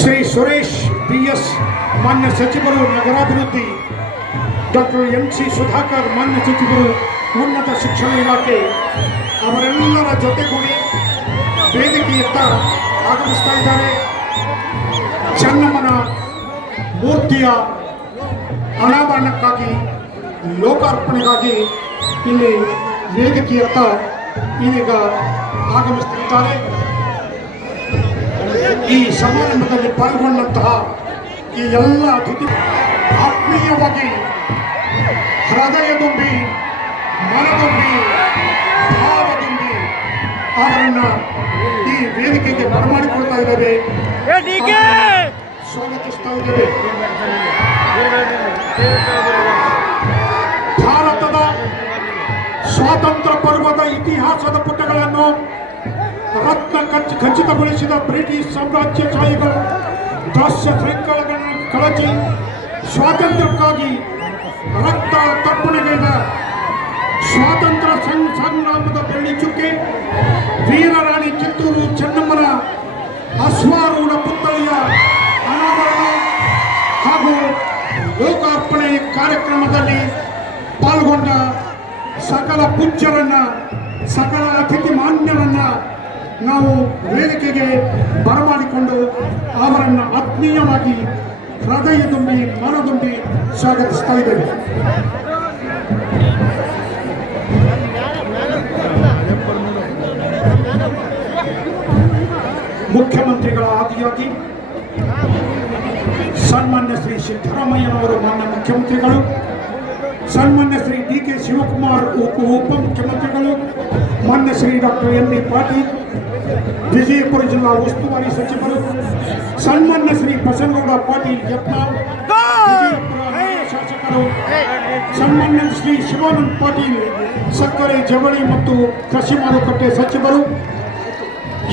Shri Suresh PS ಮಾನ್ಯ ಸಚಿವರು ನಗರಾಭಿವೃದ್ಧಿ, ಡಾಕ್ಟರ್ MC ಸುಧಾಕರ್ ಮಾನ್ಯ ಸಚಿವರು ಉನ್ನತ ಶಿಕ್ಷಣ ಇಲಾಖೆ ಅವರೆಲ್ಲರ ಜೊತೆಗೂಡಿ ವೇದಿಕೆಯತ್ತ ಆಗಮಿಸ್ತಾ ಇದ್ದಾರೆ. ಚೆನ್ನಮ್ಮನ ಮೂರ್ತಿಯ ಅನಾವರಣಕ್ಕಾಗಿ ಲೋಕಾರ್ಪಣೆಗಾಗಿ ಇಲ್ಲಿ ವೇದಿಕೆಯತ್ತ ಇದೀಗ ಆಗಮಿಸುತ್ತಿದ್ದಾರೆ. ಈ ಸಮಾರಂಭದಲ್ಲಿ ಪಾಲ್ಗೊಂಡಂತಹ ಈ ಎಲ್ಲ ಅತಿಥಿ ಆತ್ಮೀಯವಾಗಿ ಹೃದಯ ತುಂಬಿ ಮನದುಂಬಿ ಭಾವ ತುಂಬಿ ಅವರನ್ನ ಈ ವೇದಿಕೆಗೆ ಬರಮಾಡಿಕೊಳ್ತಾ ಇದ್ದೇವೆ, ಸ್ವಾಗತಿಸ್ತಾ ಇದ್ದೇವೆ. ಭಾರತದ ಸ್ವಾತಂತ್ರ್ಯ ಪರ್ವದ ಇತಿಹಾಸದ ಪುಟಗಳನ್ನು ರತ್ನ ಖಚಿತಗೊಳಿಸಿದ ಬ್ರಿಟಿಷ್ ಸಾಮ್ರಾಜ್ಯಶಾಹಿಗಳು ದಾಸ್ಯ ಶೃಂಖಲೆಗಳನ್ನು ಕಳಚಿ ಸ್ವಾತಂತ್ರ್ಯಕ್ಕಾಗಿ ರಕ್ತ ತರ್ಪಣೆಗೈದ ಸ್ವಾತಂತ್ರ್ಯ ಸಂಗ್ರಾಮದ ಬೆಳ್ಳಿ ಚುಕ್ಕೆ ವೀರರಾಣಿ ಕಿತ್ತೂರು ಚೆನ್ನಮ್ಮನ ಅಶ್ವಾರೂಢ ಪುತ್ಥಳಿಯ ಅನಾವರಣ ಹಾಗೂ ಲೋಕಾರ್ಪಣೆ ಕಾರ್ಯಕ್ರಮದಲ್ಲಿ ಪಾಲ್ಗೊಂಡ ಸಕಲ ಪೂಜ್ಯರನ್ನ, ಸಕಲ ಅತಿಥಿ ಮಾನ್ಯರನ್ನ ನಾವು ವೇದಿಕೆಗೆ ಬರಮಾಡಿಕೊಂಡು ಅವರನ್ನು ಆತ್ಮೀಯವಾಗಿ ಹೃದಯ ತುಂಬಿ ಮನದುಂಬಿ ಸ್ವಾಗತಿಸ್ತಾ ಇದ್ದೇವೆ. ಮುಖ್ಯಮಂತ್ರಿಗಳ ಆದಿಯಾಗಿ ಸನ್ಮಾನ್ಯ ಶ್ರೀ ಸಿದ್ದರಾಮಯ್ಯನವರು ಮಾನ್ಯ ಮುಖ್ಯಮಂತ್ರಿಗಳು, ಸನ್ಮಾನ್ಯ ಶ್ರೀ DK ಶಿವಕುಮಾರ್ ಉಪಮುಖ್ಯಮಂತ್ರಿಗಳು, ಮಾನ್ಯ ಶ್ರೀ ಡಾಕ್ಟರ್ MB ಪಾಟೀಲ್ ವಿಜಯಪುರ ಜಿಲ್ಲಾ ಉಸ್ತುವಾರಿ ಸಚಿವರು, ಸನ್ಮಾನ್ಯ ಶ್ರೀ ಬಸನಗೌಡ ಪಾಟೀಲ್ ಯತ್ನಾಳ್ ಶಾಸಕರು, ಸನ್ಮಾನ್ಯ ಶ್ರೀ ಶಿವಾನಂದ ಪಾಟೀಲ್ ಸಕ್ಕರೆ ಜವಳಿ ಮತ್ತು ಕೃಷಿ ಮಾರುಕಟ್ಟೆ ಸಚಿವರು,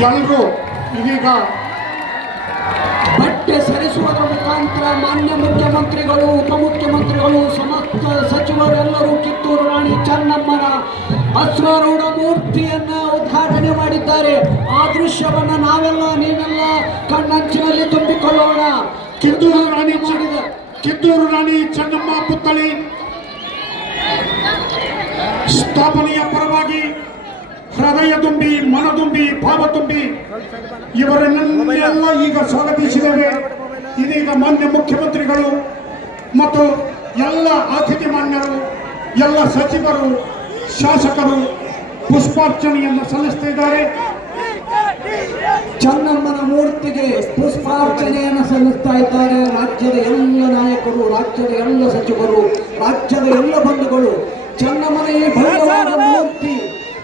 ಎಲ್ಲರೂ ಇದೀಗ ಬಟ್ಟೆ ಸರಿಸುವುದರ ಮುಖಾಂತರ ಮಾನ್ಯ ಮುಖ್ಯಮಂತ್ರಿಗಳು, ಉಪಮುಖ್ಯಮಂತ್ರಿಗಳು, ಸಮಸ್ತ ಸಚಿವರೆಲ್ಲರೂ ಕಿತ್ತೂರು ರಾಣಿ ಚೆನ್ನಮ್ಮನ ಅಶ್ವಾರೂಢ ಮೂರ್ತಿಯನ್ನ ಉದ್ಘಾಟನೆ ಮಾಡಿದ್ದಾರೆ. ಆ ದೃಶ್ಯವನ್ನ ನಾವೆಲ್ಲ ನೀವೆಲ್ಲ ಕಣ್ಣಂಚಿನಲ್ಲಿ ತುಂಬಿಕೊಳ್ಳೋಣ. ಕಿತ್ತೂರು ರಾಣಿ ಚೆನ್ನಮ್ಮ ಪುತ್ಥಳಿ ಸ್ಥಾಪನೆಯ ಪರವಾಗಿ ಹೃದಯ ತುಂಬಿ, ಮನದುಂಬಿ, ಭಾವ ತುಂಬಿ ಇವರನ್ನೆಲ್ಲ ಈಗ ಸ್ವಾಗತಿಸಿದ್ದೇವೆ. ಇದೀಗ ಮಾನ್ಯ ಮುಖ್ಯಮಂತ್ರಿಗಳು ಮತ್ತು ಎಲ್ಲ ಅತಿಥಿ ಮಾನ್ಯರು, ಎಲ್ಲ ಸಚಿವರು, ಶಾಸಕರು ಪುಷ್ಪಾರ್ಚನೆಯನ್ನು ಸಲ್ಲಿಸ್ತಾ ಇದ್ದಾರೆ. ಚೆನ್ನಮ್ಮನ ಮೂರ್ತಿಗೆ ಪುಷ್ಪಾರ್ಚನೆಯನ್ನು ಸಲ್ಲಿಸ್ತಾ ಇದ್ದಾರೆ. ರಾಜ್ಯದ ಎಲ್ಲ ನಾಯಕರು, ರಾಜ್ಯದ ಎಲ್ಲ ಸಚಿವರು, ರಾಜ್ಯದ ಎಲ್ಲ ಬಂಧುಗಳು ಚೆನ್ನಮ್ಮನ ಈ ಭವ್ಯವಾದ ಮೂರ್ತಿ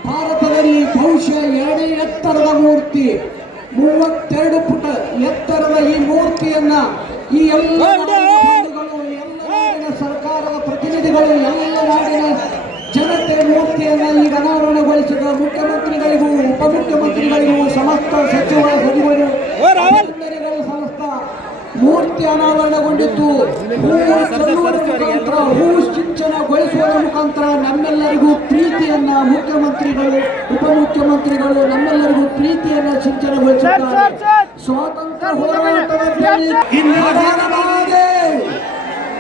ಭಾರತದಲ್ಲಿ ಬಹುಶಃ ಎರಡೇ ಎತ್ತರದ ಮೂರ್ತಿ, 32 ಫುಟ್ ಎತ್ತರದ ಈ ಮೂರ್ತಿಯನ್ನ ಈ ಎಲ್ಲ ಬಂಧುಗಳು, ಎಲ್ಲ ನಾಡಿನ ಸರ್ಕಾರದ ಪ್ರತಿನಿಧಿಗಳು, ಎಲ್ಲ ನಾಡಿನ ಜನತೆ ಮೂರ್ತಿಯನ್ನ ಈಗ ಅನಾವರಣಗೊಳಿಸಿದ ಮುಖ್ಯಮಂತ್ರಿಗಳಿಗೂ, ಉಪಮುಖ್ಯಮಂತ್ರಿಗಳಿಗೂ, ಸಮಸ್ತ ಸಚಿವರು ಎಲ್ಲರಿಗೂ ಸಮಸ್ತ ಮೂರ್ತಿ ಅನಾವರಣಗೊಂಡಿದ್ದು ಹೂ ಸಿಂಚನಗೊಳಿಸುವ ಮುಖಾಂತರ ನಮ್ಮೆಲ್ಲರಿಗೂ ಪ್ರೀತಿಯನ್ನ ಮುಖ್ಯಮಂತ್ರಿಗಳು, ಉಪಮುಖ್ಯಮಂತ್ರಿಗಳು ನಮ್ಮೆಲ್ಲರಿಗೂ ಪ್ರೀತಿಯನ್ನ ಸಿಂಚನಗೊಳಿಸಿದ್ದಾರೆ. ಸ್ವಾತಂತ್ರ್ಯ ಹೋರಾಟದ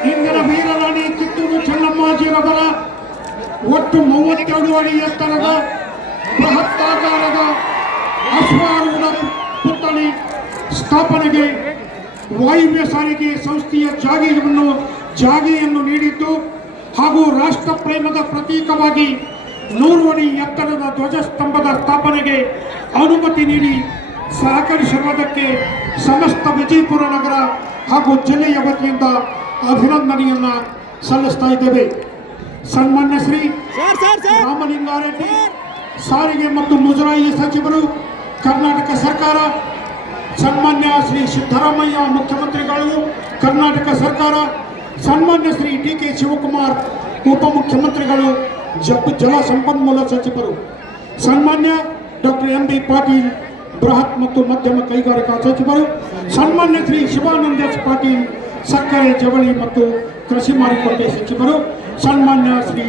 ಇಂದಿನ ವೀರರಾಣಿ ಕಿತ್ತೂರು ಚೆನ್ನಮ್ಮಾಜಿರವರ ಒಟ್ಟು 32 ಅಡಿ ಎತ್ತರದ ಬೃಹತ್ತಾಕಾರದ ಅಶ್ವಾರೂಢ ಪುತ್ಥಳಿ ಸ್ಥಾಪನೆಗೆ ವಾಯುವ್ಯ ಸಾರಿಗೆ ಸಂಸ್ಥೆಯ ಜಾಗೆಯನ್ನು ನೀಡಿದ್ದು ಹಾಗೂ ರಾಷ್ಟ್ರ ಪ್ರೇಮದ ಪ್ರತೀಕವಾಗಿ 100 ಅಡಿ ಎತ್ತರದ ಧ್ವಜಸ್ತಂಭದ ಸ್ಥಾಪನೆಗೆ ಅನುಮತಿ ನೀಡಿ ಸಹಕರಿಸಿರುವುದಕ್ಕೆ ಸಮಸ್ತ ವಿಜಯಪುರ ನಗರ ಹಾಗೂ ಜಿಲ್ಲೆಯ ವತಿಯಿಂದ ಅಭಿನಂದನೆಯನ್ನ ಸಲ್ಲಿಸ್ತಾ ಇದ್ದೇವೆ. ಸನ್ಮಾನ್ಯ ಶ್ರೀ ರಾಮಲಿಂಗಾರೆಡ್ಡಿ ಸಾರಿಗೆ ಮತ್ತು ಮುಜರಾಯಿ ಸಚಿವರು, ಕರ್ನಾಟಕ ಸರ್ಕಾರ, ಸನ್ಮಾನ್ಯ ಶ್ರೀ ಸಿದ್ದರಾಮಯ್ಯ ಮುಖ್ಯಮಂತ್ರಿಗಳು, ಕರ್ನಾಟಕ ಸರ್ಕಾರ, ಸನ್ಮಾನ್ಯ ಶ್ರೀ ಡಿ.ಕೆ. ಶಿವಕುಮಾರ್ ಉಪಮುಖ್ಯಮಂತ್ರಿಗಳು, ಜಲ ಸಂಪನ್ಮೂಲ ಸಚಿವರು, ಸನ್ಮಾನ್ಯ ಡಾಕ್ಟರ್ ಎಂ.ಬಿ. ಪಾಟೀಲ್ ಬೃಹತ್ ಮತ್ತು ಮಧ್ಯಮ ಕೈಗಾರಿಕಾ ಸಚಿವರು, ಸನ್ಮಾನ್ಯ ಶ್ರೀ ಶಿವಾನಂದ ಪಾಟೀಲ್ ಸಕ್ಕರೆ, ಜವಳಿ ಮತ್ತು ಕೃಷಿ ಮಾರುಕಟ್ಟೆ ಸಚಿವರು, ಸನ್ಮಾನ್ಯ ಶ್ರೀ